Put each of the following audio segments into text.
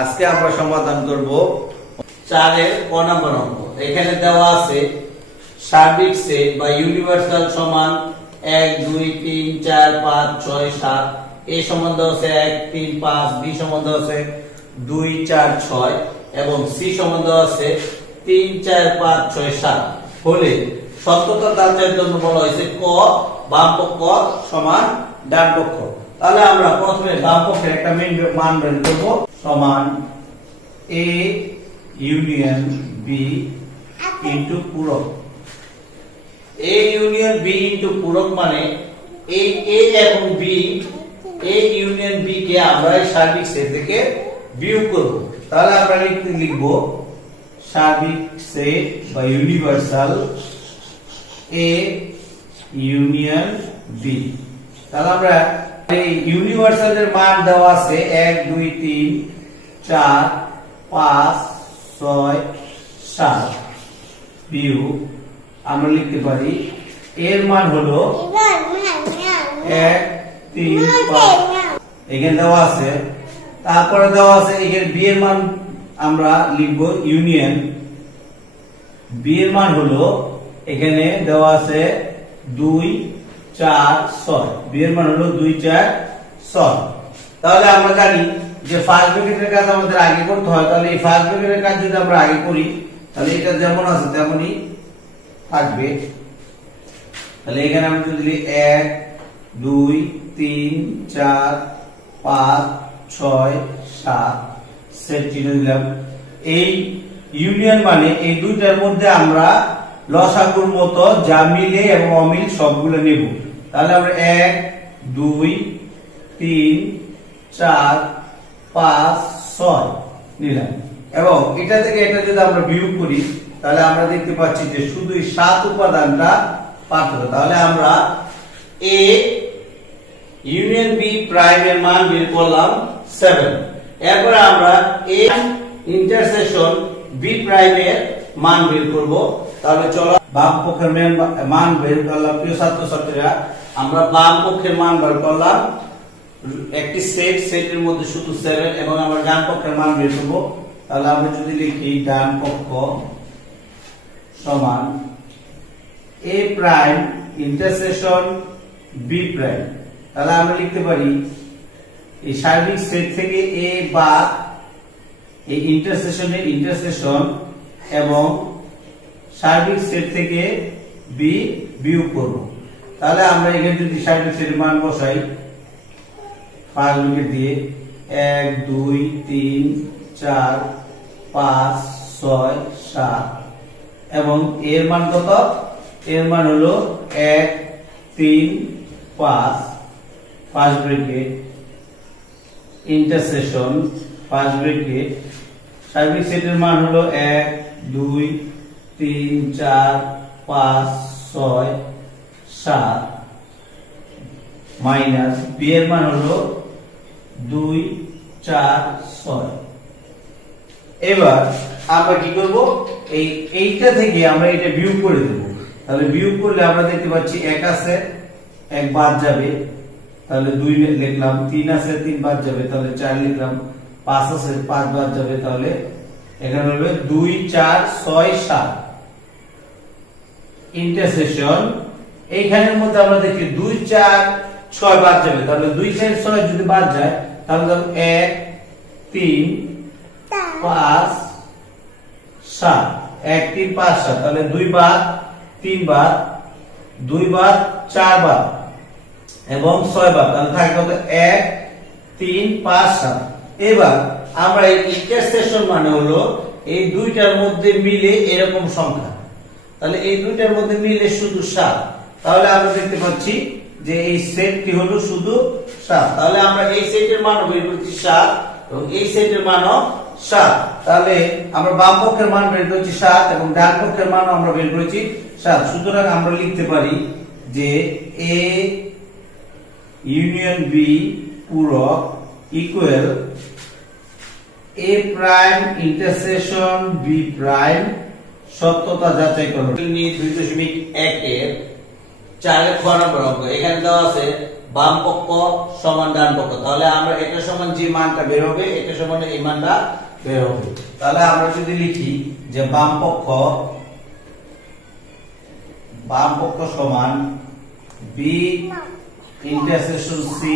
আজকে আমরা সমাধান করব 4 এর ক নম্বর অঙ্ক। এখানে দেওয়া আছে সার্বিক সেট বা ইউনিভার্সাল সমান 1 2 3 4 5 6 7, এ সমান দেওয়া আছে 1 3 5, বি সমান দেওয়া আছে 2 4 6 এবং সি সমান দেওয়া আছে 3 4 5 6 7 হলে সত্যতা যাচাইয়ের জন্য বলা হয়েছে ক বাম পক্ষ সমান ডান পক্ষ। তাহলে আমরা প্রথমে বাম পক্ষের একটা মান বের করব সমান a ইউনিয়ন b ইনটু পূরক। a ইউনিয়ন b ইনটু পূরক মানে এই a এবং b, a ইউনিয়ন b কে আমরা এই সার্বিক সেট থেকে বিয়োগ করব। তাহলে আমরা লিখব সার্বিক সেট বা ইউনিভার্সাল a ইউনিয়ন b। তাহলে আমরা এই ইউনিভার্সালের মান দেওয়া আছে 1 2 3 4 5 6 7 বিয়োগ আমরা লিখতে পারি এর মান হলো 1 3 5 এখানে দেওয়া আছে। তারপরে দেওয়া আছে এখানে বি এর মান আমরা লিখব ইউনিয়ন বি এর মান হলো এখানে দেওয়া আছে 2 4 6, বি এর মান হলো 2 4 6। তাহলে আমরা জানি যে ফার্স্ট ব্র্যাকেটের কাজ আমাদের আগে করতে হয়। তাহলে এই ফার্স্ট ব্র্যাকেটের কাজ যদি আমরা আগে করি তাহলে এটা যেমন আছে তেমনই থাকবে। তাহলে এখানে আমরা যদি লিখি 1 2 3 4 5 6 7 সেট চিহ্ন দিলাম। এই ইউনিয়ন মানে এই দুইটার মধ্যে আমরা লসাগুর মতো যা মিলে এবং অমিল সবগুলো নেব। তাহলে আমরা 1 2 3 4 5 6 নিলাম এবং এটা থেকে এটা যদি আমরা বিয়োগ করি তাহলে আমরা দেখতে পাচ্ছি যে শুধু 7 উপাদানটা পার্থক্য। তাহলে আমরা a ইউনিয়ন b প্রাইম এর মান বের করলাম 7। এরপর আমরা a ইন্টারসেকশন b প্রাইম এর মান বের করব। তাহলে চলো বাম পক্ষের মান বের করলাম। প্রিয় ছাত্রছাত্রীরা, আমরা বাম পক্ষের মান বের করলাম একটি সেটের মধ্যে শুধু 7 এবং আমরা ডান পক্ষের মান বের করব। তাহলে আমরা যদি লিখি ডান পক্ষ সমান a prime intersection b prime. তাহলে আমরা লিখতে পারি এই সার্বিক সেট থেকে a বা এই ইন্টারসেকশনের ইন্টারসেকশন এবং সার্বিক সেট থেকে b বিয়োগ করব। তাহলে আমরা এখানে যদি সার্বিক সেটের মান বসাই ফার্স্ট ব্র্যাকেট দিয়ে 1 2 3 4 5 6 7 এবং এর মান কত? এর মান হলো 1 3 5 first bracket intersection first bracket সার্বিক সেটের মান হলো 1 2 3 4 5 6 7 মাইনাস বি এর মান হলো 2 4 6। এবার আমরা কি করব? এইটা থেকে আমরা এটা বিয়োগ করে দেব। তাহলে বিয়োগ করলে আমরা দেখতে পাচ্ছি 1 আছে 1 বাদ যাবে, তাহলে 2 লিখলাম। 3 আছে 3 বাদ যাবে, তাহলে 4 লিখলাম। 5 আছে 5 বাদ যাবে, তাহলে এখানে হবে 2 4 6 7 ইন্টারসেকশন। এইখানের মধ্যে আমরা দেখি 2 4 6 বাদ যাবে, তাহলে 2 4 6 যদি বাদ যায় তাহলে 1 3 5 7 1 3 5 7, তাহলে 2 বাদ 3 বাদ 2 বাদ 4 বাদ এবং 6 বাদ, তাহলে থাকে কত? 1 3 5 7। এবার আমরা এই ইন্টারসেকশন মানে হলো এই দুইটার মধ্যে মিলে এরকম সংখ্যা। তাহলে এই দুইটার মধ্যে মিলে শুধু 7। তাহলে আমরা দেখতে পাচ্ছি যে এই সেটটি হলো শুধু 7। তাহলে আমরা এই সেটের মানও বের করছি 7 এবং এই সেটের মানও 7। তাহলে আমরা বাম পক্ষের মান বের করেছি 7 এবং ডান পক্ষের মানও আমরা বের করেছি 7। সুতরাং আমরা লিখতে পারি যে a ইউনিয়ন b পূরক equal a prime intersection b prime. সত্যতা যাচাই করো। 2.1 এর 4 এর খ নম্বর অঙ্ক। এখানে দেওয়া আছে বাম পক্ষ সমান ডান পক্ষ, তাহলে আমরা এটা সমান যে মানটা বের হবে এটা সমান এই মানটা বের হবে। তাহলে আমরা যদি লিখি যে বাম পক্ষ সমান B intersection C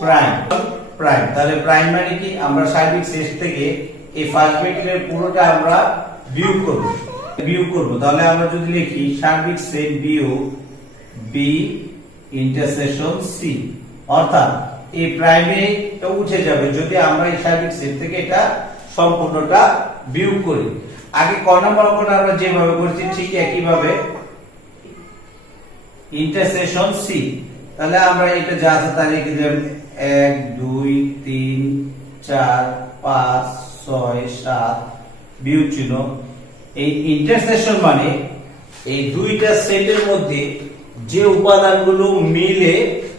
prime prime. তাহলে প্রাইম মানে কি, আমরা সার্বিক শেষ থেকে এই ফার্স্ট ব্র্যাকেটের পুরোটা আমরা বিয়োগ করব। তাহলে আমরা যদি লিখি সার্বিক সেট বিয়োগ বি ইন্টারসেকশন সি, অর্থাৎ এই প্রাইমেটা উঠে যাবে যদি আমরা এই সার্বিক সেট থেকে এটা সম্পূর্ণটা বিয়োগ করি। আগে ক নম্বর অঙ্কটা আমরা যেভাবে করেছি ঠিক একই ভাবে ইন্টারসেকশন সি, তাহলে আমরা এটা যা আছে তা লিখে দেব 1 2 3 4 5 6 7 বিয়োগ চিহ্ন। এই ইন্টারসেকশন মানে এই দুইটা সেটের মধ্যে যে উপাদানগুলো মিলে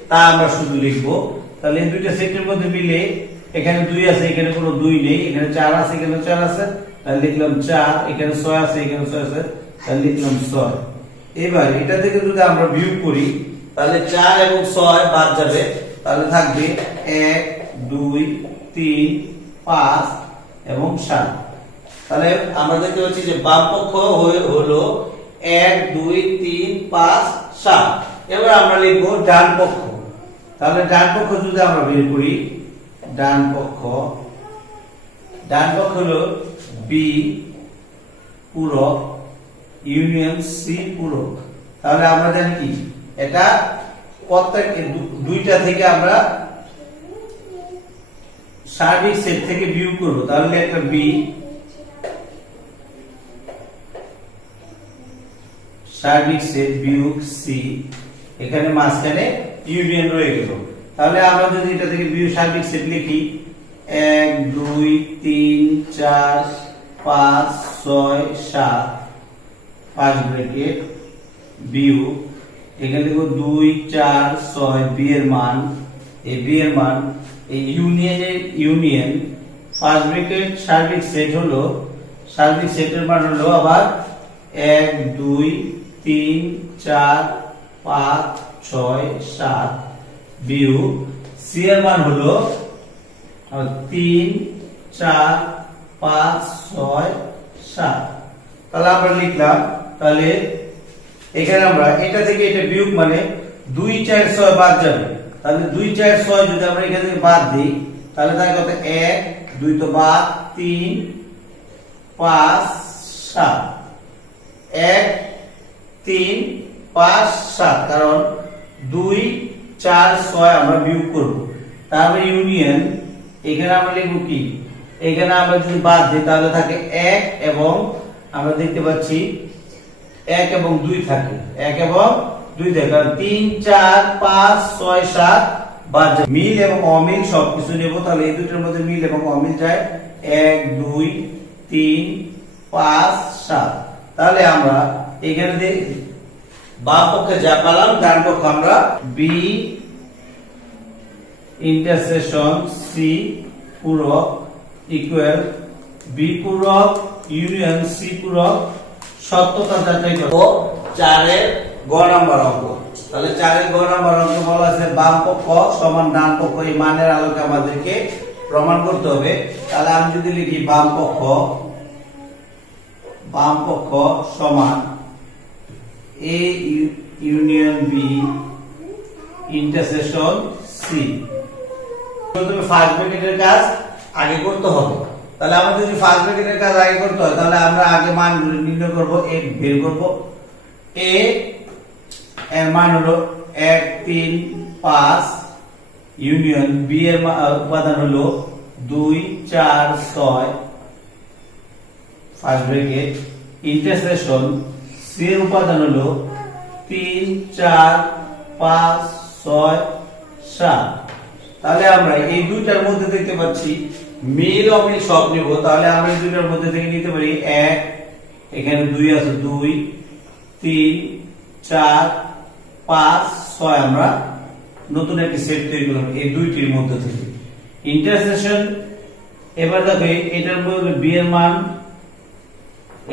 তা আমরা শুধু লিখবো। তাহলে এই দুইটা সেটের মধ্যে মিলে এখানে 2 আছে, এখানে কোনো 2 নেই, এখানে 4 আছে, এখানে 4 আছে, তাহলে লিখলাম 4, এখানে 6 আছে, এখানে 6 আছে, তাহলে লিখলাম 6। এবার এটা থেকে যদি আমরা বিয়োগ করি তাহলে 4 এবং 6 বাদ যাবে, তাহলে থাকবে 1 2 3 5 এবং 7। তাহলে আমরা দেখতে পাচ্ছি যে বাম পক্ষ হলো 1 2 3 5 7। এবার আমরা লিখব ডান পক্ষ। তাহলে ডান পক্ষ যদি আমরা বের করি, ডান পক্ষ হলো বি পূরক ইউনিয়ন সি পূরক। তাহলে আমরা জানি কি, এটা প্রত্যেক দুইটা থেকে আমরা সার্বিক সেট থেকে বিয়োগ করব। তাহলে একটা বি সার্বিক সেট বিয়োগ সি, এখানে মাঝখানে ইউনিয়ন রয়ে গেল। তাহলে আমরা যদি এটা থেকে বিয়োগ সার্বিক সেট লিখি 1 2 3 4 5 6 7 5 ব্র্যাকেট বিয়োগ, এখানে দেখো 2 4 6 বি এর মান, এই বি এর মান এই ইউনিয়ন ফার্স্ট ব্র্যাকেট সার্বিক সেট হলো, সার্বিক সেটের মান হলো আবার 1 2 3 4 5 6 7 বিয়োগ সি এর মান হলো 3 4 5 6 7। তাহলে আমরা লিখলাম, তাহলে এখানে আমরা এটা থেকে এটা বিয়োগ মানে 2 4 6 বাদ যাবে। তাহলে 2 4 6 যদি আমরা এখান থেকে বাদ দিই তাহলে থাকে কত, 1 2 তো বাদ, 3 5 7 1 3 5 7, কারণ 2 4 6 আমরা বিয়োগ করব। তারপরে ইউনিয়ন এখানে আমরা লিখব কি, এখানে আমরা যদি বাদ দিই তাহলে থাকে 1 এবং আমরা দেখতে পাচ্ছি 1 এবং 2 থাকে, 1 এবং 2 থাকে, কারণ 3 4 5 6 7 বাদ যায়। মিল এবং অমিল সবকিছু নেব, তাহলে এই দুটোর মধ্যে মিল এবং অমিল যায় 1 2 3 5 7। তাহলে আমরা এখানে বাম পক্ষে যা পেলাম ডান পক্ষে আমরা বি ইন্টারসেকশন সি পূরক ইকুয়াল বি পূরক ইউনিয়ন সি পূরক সত্যতা যাচাই করব 4 এর গ নাম্বার অঙ্ক। তাহলে 4 এর গ নাম্বার অঙ্ক বলা আছে বাম পক্ষ সমান ডান পক্ষ, এই মানের আলোকে আমাদেরকে প্রমাণ করতে হবে। তাহলে আমি যদি লিখি বাম পক্ষ সমান A union B intersection C, প্রথমে ফার্স্ট ব্র্যাকেটের কাজ আগে করতে হবে। তাহলে আমাদের যদি ফার্স্ট ব্র্যাকেটের কাজ আগে করতে হয় তাহলে আমরা আগে মানগুলো নির্ণয় করব, এ বের করব। এ এর মান হলো 1 3 5 ইউনিয়ন বি এর উপাদান হলো 2 4 6 ফার্স্ট ব্র্যাকেট ইন্টারসেকশন সি এর উপাদান হলো 3 4 5 6 7। তাহলে আমরা এই দুইটার মধ্যে দেখতে পাচ্ছি মিল অমিল সব নিব। তাহলে আমরা এই দুইটার মধ্যে থেকে নিতে পারি 1, এখানে 2 আছে, 2 3 4 5 6 আমরা নতুন একটি সেট তৈরি করলাম এই দুইটির মধ্যে থেকে ইন্টারসেকশন। এবার দেখো এটার মধ্যে বি এর মান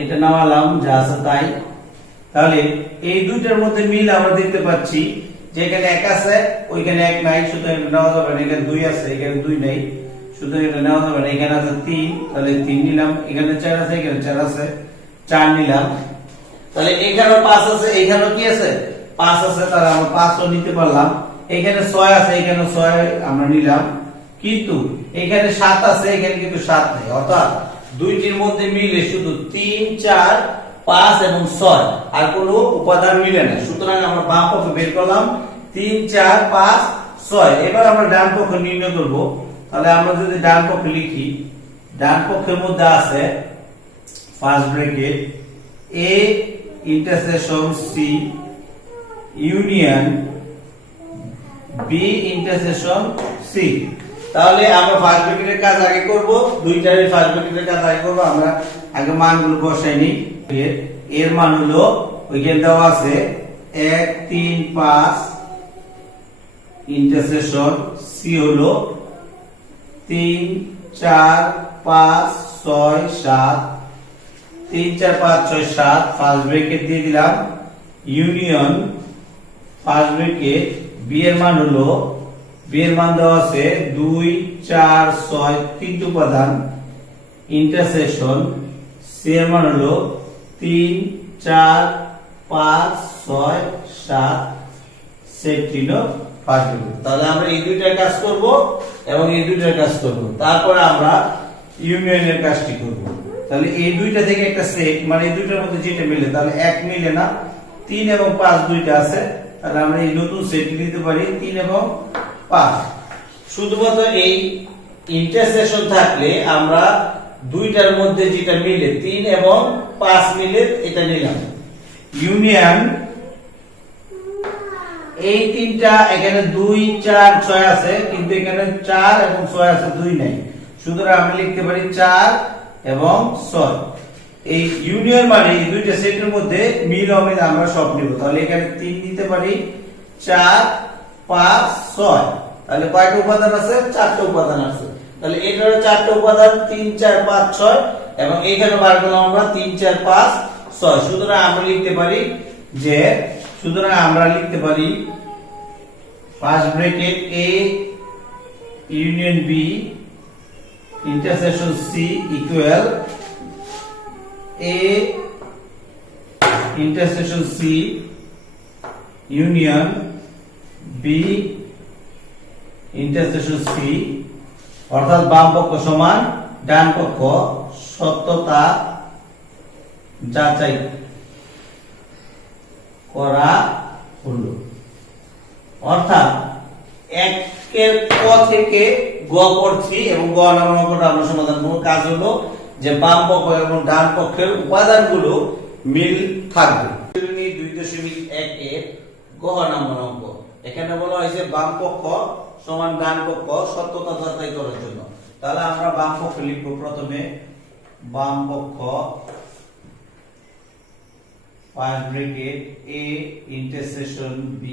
এটা নামালাম যা আছে তাই। তাহলে এই দুইটার মধ্যে মিল আমরা দেখতে পাচ্ছি যেখানে 1 আছে ওইখানে 1 নাই, সুতরাং এটা নেওয়া যাবে না। এখানে 2 আছে, এখানে 2 নাই, সুতরাং এটা নেওয়া যাবে না। এখানে আছে 3, তাহলে 3 নিলাম। এখানে 4 আছে, এখানে 4 আছে, 4 নিলাম। তাহলে এখানেও 5 আছে, এখানেও কি আছে 5 আছে, তাহলে আমরা 5 ও নিতে পারলাম। এখানে 6 আছে, এখানে 6 আমরা নিলাম, কিন্তু এখানে 7 আছে, এখানে কিন্তু 7 নেই। অর্থাৎ দুইটির মধ্যে মিলে শুধু 3, 4, 5 এবং 6, আর কোনো উপাদান মিলে না। সুতরাং আমরা বাম পক্ষ বের করলাম 3, 4, 5, 6। এবার আমরা ডান পক্ষ নির্ণয় করব। তাহলে আমরা যদি ডান পক্ষ লিখি, ডান পক্ষের মধ্যে আছে first bracket a intersection c union b intersection c। তাহলে আমরা ফার্স্ট ব্র্যাকেটের কাজ আগে করব, দুইটারই ফার্স্ট ব্র্যাকেটের কাজ আগে করব। আমরা আগে মানগুলো বসাই নিই। এর মান হলো ওইখানে দেওয়া আছে 1, 3, 5 ইন্টারসেকশন c হলো 3, 4, 5, 6, 7, 3, 4, 5, 6, 7 ফার্স্ট ব্র্যাকেট দিয়ে দিলাম, ইউনিয়ন ফার্স্ট ব্র্যাকেট b এর মান হলো, b এর মান দেওয়া আছে 2, 4, 6 তিনটি উপাদান, ইন্টারসেকশন c এর মান হলো 3, 4, 5, 6, 7 সেট হলো ফার্স্ট ব্র্যাকেট। তাহলে আমরা এই দুইটার কাজ করব এবং এই দুইটার কাজ করব, তারপরে আমরা ইউনিয়নের কাজটি করব। তাহলে এই দুইটা থেকে একটা সেট, মানে এই দুইটার মধ্যে যেটা মিলে, তাহলে 1 মিলে না, 3 এবং 5 দুইটা আছে, তাহলে আমরা এই নতুন সেট নিতে পারি 3 এবং 5। শুধুমাত্র এই ইন্টারসেকশন থাকলে আমরা দুইটার মধ্যে যেটা মিলে 3 এবং 5 মিলে এটা নিলাম। ইউনিয়ন এই তিনটা, এখানে 2, 4, 6 আছে, কিন্তু এখানে 4 এবং 6 আছে, 2 নাই, সুতরাং আমি লিখতে পারি 4 এবং 6। এই ইউনিয়ন মানে এই দুইটা সেটের মধ্যে মিল অমিল আমরা সব নিব। তাহলে এখানে 3 নিতে পারি, 4, 5, 6। তাহলে কয়টা উপাদান আছে? 4টা উপাদান আছে। তাহলে এটারও 4টা উপাদান, 3, 4, 5, 6, এবং এখানে বার করলাম আমরা 3, 4, 5, 6। সুতরাং আমরা লিখতে পারি যে, first bracket a union b intersection c equal a intersection c union b intersection c, অর্থাৎ বাম পক্ষ সমান ডান পক্ষ, সত্যতা যাচাই করা হলো। অর্থাৎ একের ক থেকে গ পড়ছি এবং গ নাম্বার অঙ্কটা আমরা সমাধান করব। কাজ হলো যে বাম পক্ষ এবং ডান পক্ষের উপাদানগুলো মিল থাকবে। 2.1 এর গ নাম্বার অঙ্ক, এখানে বলা হয়েছে বাম পক্ষ সমান ডান পক্ষ সত্যতা যাচাই করার জন্য। তাহলে আমরা বাম পক্ষ লিখব। প্রথমে বাম পক্ষ first bracket a intersection b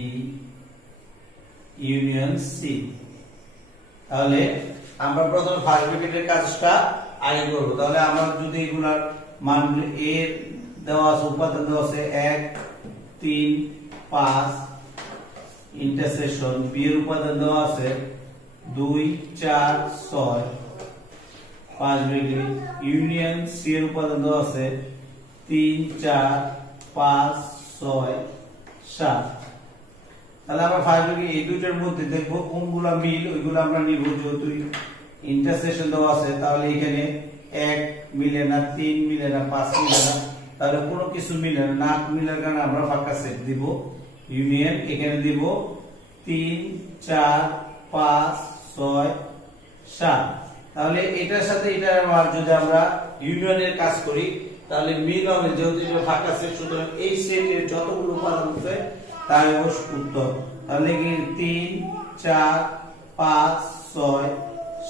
union c। তাহলে আমরা প্রথমে ফার্স্ট ব্র্যাকেটের কাজটা আগে করব। তাহলে আমরা যদি এগুলার মান a দেওয়া আছে, উপাদান দেওয়া আছে 1, 3, 5 ইন্টারসেকশন b এর উপাদান দেওয়া আছে 2, 4, 6 ফার্স্ট ব্র্যাকেট ইউনিয়ন c এর উপাদান দেওয়া আছে 3, 4, 5, 6, 7। তাহলে আমরা ফার্স্ট ব্র্যাকেট এই দুইটার মধ্যে দেখব কোনগুলা মিল, ওইগুলো আমরা নিব। যেহেতু ইন্টারসেকশন দেওয়া আছে, তাহলে এখানে 1 মিলে না, 3 মিলে না, 5 মিলে না, তাহলে কোনো কিছু মিলে না। না মিলার কারণে আমরা ফাঁকা সেট দিব। ইউনিয়ন এখানে দিব 3, 4, 5, 6, 7। তাহলে এটার সাথে এটার মান যদি আমরা ইউনিয়নের কাজ করি, তাহলে মিল হবে। যেহেতু এটা ফাঁকা সেট, সুতরাং এই সেটের যতগুলো উপাদান আছে তার উত্তর। তাহলে কি 3, 4, 5, 6,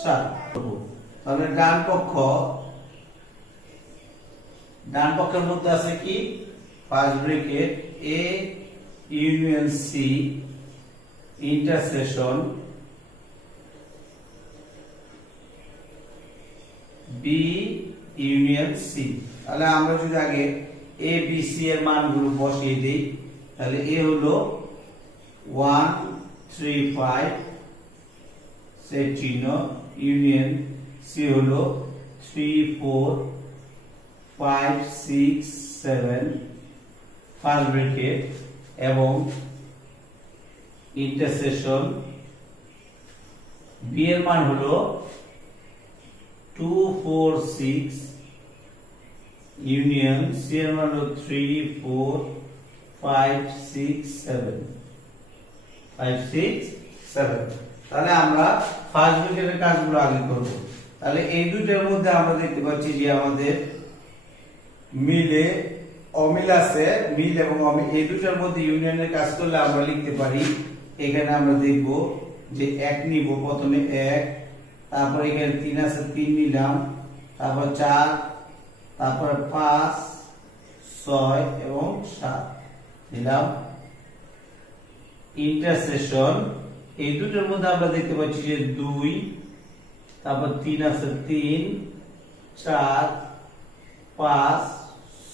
7। তাহলে ডান পক্ষের মধ্যে আছে কি? First bracket a union c intersection b union c। তাহলে আমরা যদি আগে a b c এর মানগুলো বসিয়ে দেই, তাহলে a হলো 1 3 5 সেট চিহ্ন ইউনিয়ন সি হলো 3 4 5 6 7 ফার্স্ট ব্র্যাকেট এবং ইন্টারসেকশন বি এর মান হলো 2 4 6 ইউনিয়ন সি এর মান হলো 3 4 5 6 7 5 6 7। তাহলে আমরা ফার্স্ট ব্র্যাকেটের কাজগুলো আগে করব। তাহলে এই দুটোর মধ্যে আমরা দেখতে পাচ্ছি যে আমাদের মিলে অমিল আছে, মিল এবং অমিল এই দুটোর মধ্যে ইউনিয়নের কাজ করলে আমরা লিখতে পারি। এখানে আমরা দেখব যে 1 নিব, প্রথমে 1, তারপর এখানে 3 আছে 3 নিলাম, তারপর 4, তারপর 5 6 এবং 7 নিলাম। ইন্টারসেকশন এই দুটোর মধ্যে আমরা দেখতে পাচ্ছি যে 2, তারপর 3 আছে 3 4 5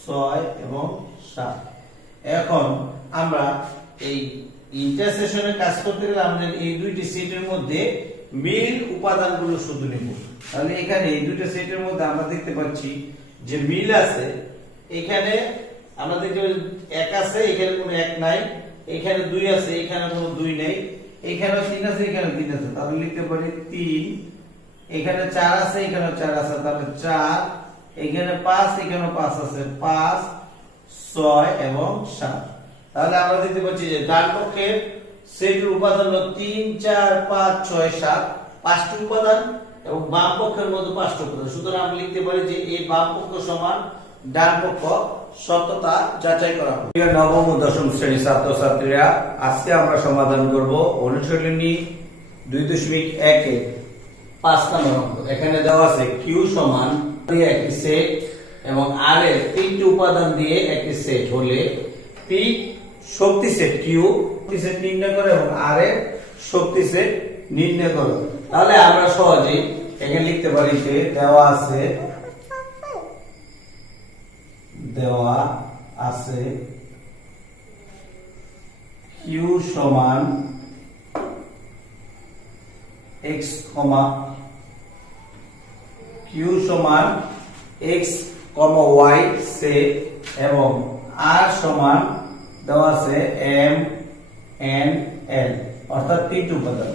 6 এবং 7। এখন আমরা এই ইন্টারসেকশনের কাজ করতে গেলে আমাদের এই দুইটি সেটের মধ্যে মিল উপাদানগুলো শুধু নেব। তাহলে এখানে এই দুটো সেটের মধ্যে আমরা দেখতে পাচ্ছি যে মিল আছে। এখানে আমরা দেখতে পাচ্ছি 1 আছে, এখানে কোনো 1 নাই, এখানে 2 আছে, এখানে কোনো 2 নেই, এখানে 3 আছে, এখানে 3 আছে, তাহলে লিখতে পারি 3, এখানে 4 আছে, এখানে 4 আছে, তাহলে 4, এখানে 5, এখানে 5 আছে, 5 6 এবং 7। তাহলে আমরা দেখতে পাচ্ছি যে ডান পক্ষের সেটের উপাদান হলো 3 4 5 6 7 5টি উপাদান এবং বাম পক্ষের মধ্যে 5টি উপাদান। সুতরাং আমরা লিখতে পারি যে এই বাম পক্ষ সমান ডান পক্ষ, সত্যতা যাচাই করা হবে। প্রিয় নবম ও দশম শ্রেণীর ছাত্রছাত্রীরা, আজকে আমরা সমাধান করব অনুশীলনী 2.1 এর 5 নম্বর অঙ্ক। এখানে দেওয়া আছে কিউ সমান একটি সেট এবং আর এর 3টি উপাদান দিয়ে একটি সেট হলে পি শক্তি সেট কিউ শক্তি সেট নির্ণয় করে এবং আর এর শক্তি সেট নির্ণয় করে। তাহলে আমরা সহজেই এখানে লিখতে পারি যে দেওয়া আছে কিউ সমান x, কিউ সমান x, y সেট এবং r সমান দেওয়া আছে m n l অর্থাৎ 3টি উপাদান।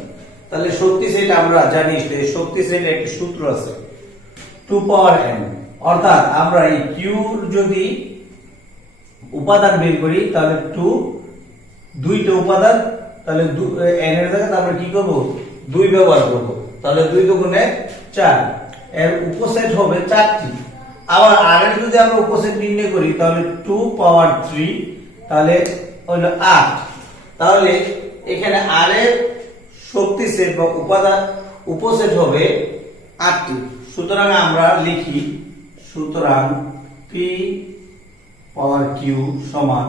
তাহলে শক্তি সেট আমরা জানি যে শক্তি সেট একটি সূত্র আছে 2 পাওয়ার n, অর্থাৎ আমরা এই কিউর যদি উপাদান বের করি তাহলে 2টা উপাদান, তাহলে n এর জায়গায় আমরা কি করব 2 ব্যবহার করব, তাহলে 2 দুগুণে 4, এর উপসেট হবে 4টি। আবার r এর যদি আমরা উপসেট নির্ণয় করি তাহলে 2 পাওয়ার 3, তাহলে হলো 8। তাহলে এখানে r এর শক্তি সেট বা উপাদান উপসেট হবে 8টি। সুতরাং আমরা লিখি, সুতরাং p পাওয়ার q সমান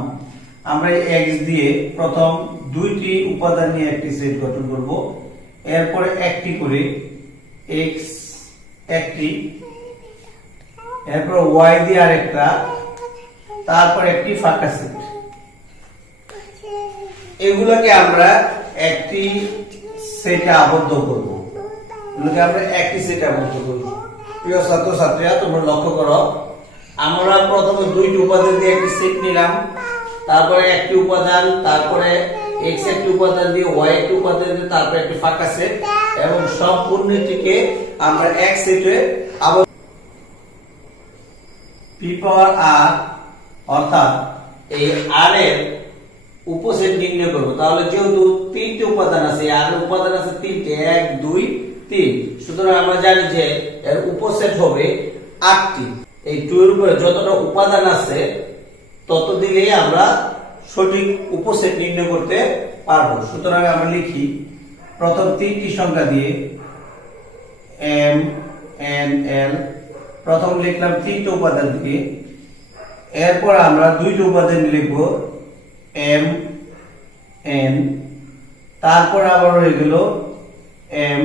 আমরা x দিয়ে প্রথম 2টি উপাদান নিয়ে একটি সেট গঠন করব, এরপরে একটি করে x একটি, এরপর y দিয়ে আরেকটা, তারপর একটি ফাঁকা সেট। এগুলোকে আমরা একটি সেটে আবদ্ধ করব, এগুলোকে আমরা একটি সেটে আবদ্ধ করব। প্রিয় ছাত্রছাত্রীরা, তোমরা লক্ষ্য করো, আমরা প্রথমে 2টি উপাদান দিয়ে একটি সেট নিলাম, তারপরে একটি উপাদান, তারপরে x একটি উপাদান দিয়ে y একটি উপাদান দিয়ে তারপরে একটি ফাঁকা সেট এবং সম্পূর্ণটিকে আমরা এক সেটে আবদ্ধ। p পাওয়ার r অর্থাৎ এই r এর উপসেট নির্ণয় করব। তাহলে যেহেতু 3টি উপাদান আছে, r এর উপাদান আছে 3টি, 1 2 3, সুতরাং আমরা জানি যে এর উপসেট হবে 8টি। এই 2 এর উপরে যতটা উপাদান আছে তত দিলেই আমরা সঠিক উপসেট নির্ণয় করতে পারবো। সুতরাং আমরা লিখি প্রথম 3টি সংখ্যা দিয়ে m n l, প্রথম লিখলাম 3টি উপাদান দিয়ে, এরপর আমরা 2টি উপাদান লিখব m n, তারপর আবার হয়ে গেল m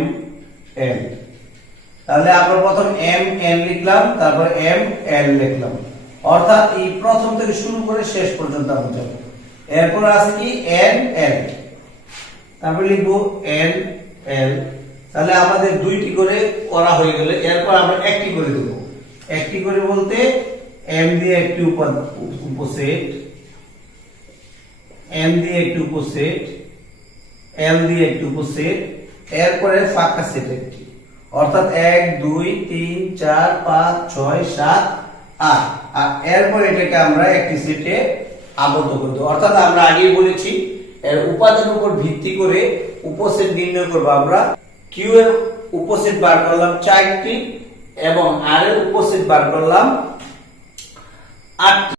l। তাহলে আমরা প্রথম m n লিখলাম, তারপর m l লিখলাম, অর্থাৎ এই প্রথম থেকে শুরু করে শেষ পর্যন্ত আমরা যাব। এরপর আছে কি n l, তারপর লিখবো এন এল। তাহলে আমাদের দুইটি করে করা হয়ে গেলে এরপর আমরা একটি করে দেব। একটি করে বলতে এম দিয়ে একটি উপসেট, এম দিয়ে একটি উপসেট, এল দিয়ে একটি উপসেট, এরপরে ফাঁকা সেট একটি, অর্থাৎ 1 2 3 4 5 6 7 8। আর এরপর এটাকে আমরা একটি সেটে আবদ্ধ করে দেব। অর্থাৎ আমরা আগেই বলেছি এর উপাদানের উপর ভিত্তি করে উপসেট নির্ণয় করব। আমরা কিউ এর উপসেট বার করলাম 4টি এবং আর এর উপসেট বার করলাম 8টি।